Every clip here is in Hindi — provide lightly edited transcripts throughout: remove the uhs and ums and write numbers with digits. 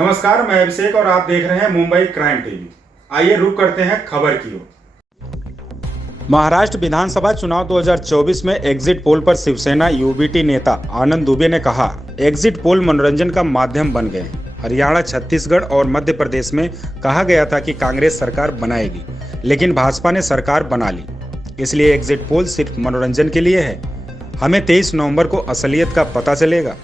नमस्कार, मैं अभिषेक और आप देख रहे हैं मुंबई क्राइम टीवी। आइए रुक करते हैं खबर की ओर। महाराष्ट्र विधानसभा चुनाव 2024 में एग्जिट पोल पर शिवसेना यूबीटी नेता आनंद दुबे ने कहा, एग्जिट पोल मनोरंजन का माध्यम बन गए हैं। हरियाणा, छत्तीसगढ़ और मध्य प्रदेश में कहा गया था कि कांग्रेस सरकार बनाएगी, लेकिन भाजपा ने सरकार बना ली। इसलिए एग्जिट पोल सिर्फ मनोरंजन के लिए है। हमें 23 नवंबर को असलियत का पता चलेगा।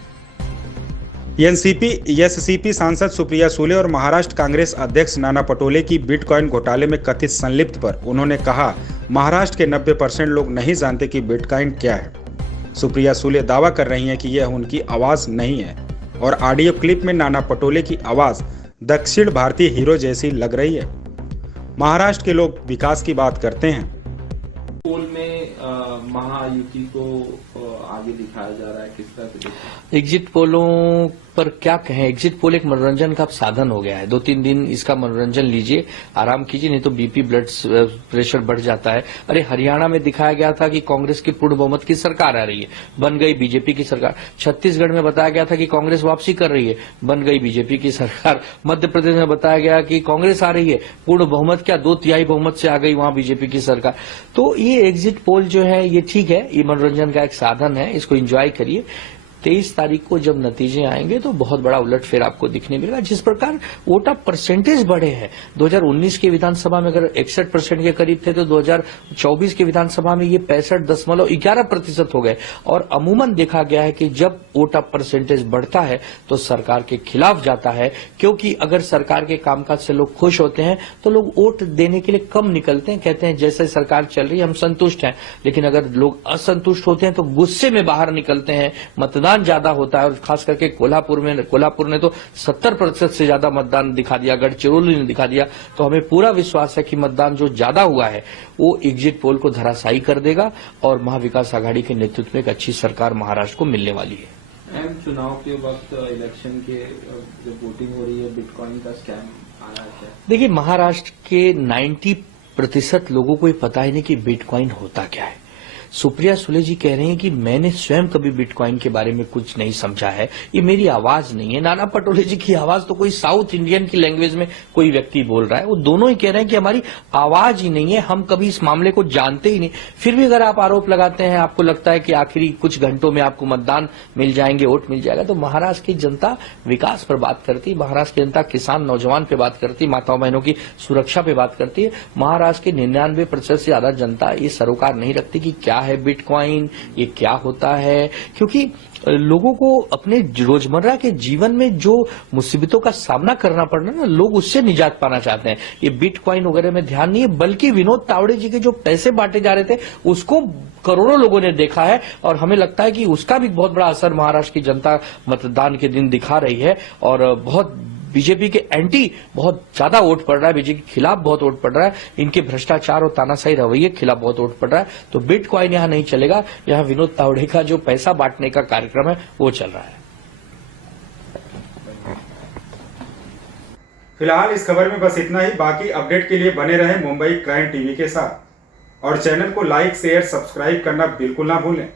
एससीपी सांसद सुप्रिया सुले और महाराष्ट्र कांग्रेस अध्यक्ष नाना पटोले की बिटकॉइन घोटाले में कथित संलिप्त पर उन्होंने कहा, महाराष्ट्र के 90% लोग नहीं जानते कि बिटकॉइन क्या है। सुप्रिया सुले दावा कर रही हैं कि यह उनकी आवाज नहीं है और ऑडियो क्लिप में नाना पटोले की आवाज दक्षिण भारतीय हीरो जैसी लग रही है। महाराष्ट्र के लोग विकास की बात करते हैं। पोल में महायुति को आगे दिखाया जा रहा है, किस तरह से? एग्जिट पोलों पर क्या कहें, एग्जिट पोल एक मनोरंजन का साधन हो गया है। 2-3 दिन इसका मनोरंजन लीजिए, आराम कीजिए, नहीं तो बीपी ब्लड प्रेशर बढ़ जाता है। अरे हरियाणा में दिखाया गया था कि कांग्रेस की पूर्ण बहुमत की सरकार आ रही है, बन गई बीजेपी की सरकार। छत्तीसगढ़ में बताया गया था कि कांग्रेस वापसी कर रही है, बन गई बीजेपी की सरकार। मध्य प्रदेश में बताया गया कि कांग्रेस आ रही है, पूर्ण बहुमत क्या 2/3 बहुमत से आ गई वहां बीजेपी की सरकार। तो ये एग्जिट पोल जो है ये ठीक है, ये मनोरंजन का एक साधन है, इसको एंजॉय करिए। 23 तारीख को जब नतीजे आएंगे तो बहुत बड़ा उलटफेर आपको दिखने मिलेगा। जिस प्रकार वोट ऑफ परसेंटेज बढ़े हैं, 2019 के विधानसभा में अगर 61% के करीब थे तो 2024 के विधानसभा में ये 65.11% हो गए। और अमूमन देखा गया है कि जब वोट ऑफ परसेंटेज बढ़ता है तो सरकार के खिलाफ जाता है, क्योंकि अगर सरकार के कामकाज से लोग खुश होते हैं तो लोग वोट देने के लिए कम निकलते हैं, कहते हैं जैसे सरकार चल रही है हम संतुष्ट हैं। लेकिन अगर लोग असंतुष्ट होते हैं तो गुस्से में बाहर निकलते हैं, मतदान ज्यादा होता है। और खास करके कोल्हापुर ने तो 70% से ज्यादा मतदान दिखा दिया, गढ़चिरौली ने दिखा दिया। तो हमें पूरा विश्वास है कि मतदान जो ज्यादा हुआ है वो एग्जिट पोल को धराशायी कर देगा और महाविकास आघाड़ी के नेतृत्व में एक अच्छी सरकार महाराष्ट्र को मिलने वाली है। चुनाव के वक्त इलेक्शन के जब वोटिंग हो रही है, बिटकॉइन का स्कैम आ रहा है। देखिए, महाराष्ट्र के 90% लोगों को ये पता ही नहीं कि बिटकॉइन होता क्या है। सुप्रिया सुले जी कह रहे हैं कि मैंने स्वयं कभी बिटकॉइन के बारे में कुछ नहीं समझा है, ये मेरी आवाज नहीं है। नाना पटोले जी की आवाज तो कोई साउथ इंडियन की लैंग्वेज में कोई व्यक्ति बोल रहा है, वो दोनों ही कह रहे हैं कि हमारी आवाज ही नहीं है, हम कभी इस मामले को जानते ही नहीं। फिर भी अगर आप आरोप लगाते हैं, आपको लगता है कि आखिरी कुछ घंटों में आपको मतदान मिल जाएंगे, वोट मिल जाएगा, तो महाराष्ट्र की जनता विकास पर बात करती है, महाराष्ट्र की जनता किसान नौजवान पे बात करती है, माताओं बहनों की सुरक्षा पे बात करती है। महाराष्ट्र की 99% से ज्यादा जनता ये सरोकार नहीं रखती कि क्या है बिटकॉइन, ये क्या होता है। क्योंकि लोगों को अपने रोजमर्रा के जीवन में जो मुसीबतों का सामना करना पड़ रहा है ना, लोग उससे निजात पाना चाहते हैं। ये बिटकॉइन वगैरह में ध्यान नहीं है, बल्कि विनोद तावड़े जी के जो पैसे बांटे जा रहे थे उसको करोड़ों लोगों ने देखा है। और हमें लगता है कि उसका भी बहुत बड़ा असर महाराष्ट्र की जनता मतदान के दिन दिखा रही है। और बहुत बीजेपी के एंटी बहुत ज्यादा वोट पड़ रहा है, बीजेपी के खिलाफ बहुत वोट पड़ रहा है, इनके भ्रष्टाचार और तानाशाही रवैये के खिलाफ बहुत वोट पड़ रहा है। तो बिटकॉइन यहां नहीं चलेगा, यहां विनोद तावड़े का जो पैसा बांटने का कार्यक्रम है वो चल रहा है। फिलहाल इस खबर में बस इतना ही। बाकी अपडेट के लिए बने रहें मुंबई क्राइम टीवी के साथ और चैनल को लाइक, शेयर, सब्सक्राइब करना बिल्कुल ना भूलें।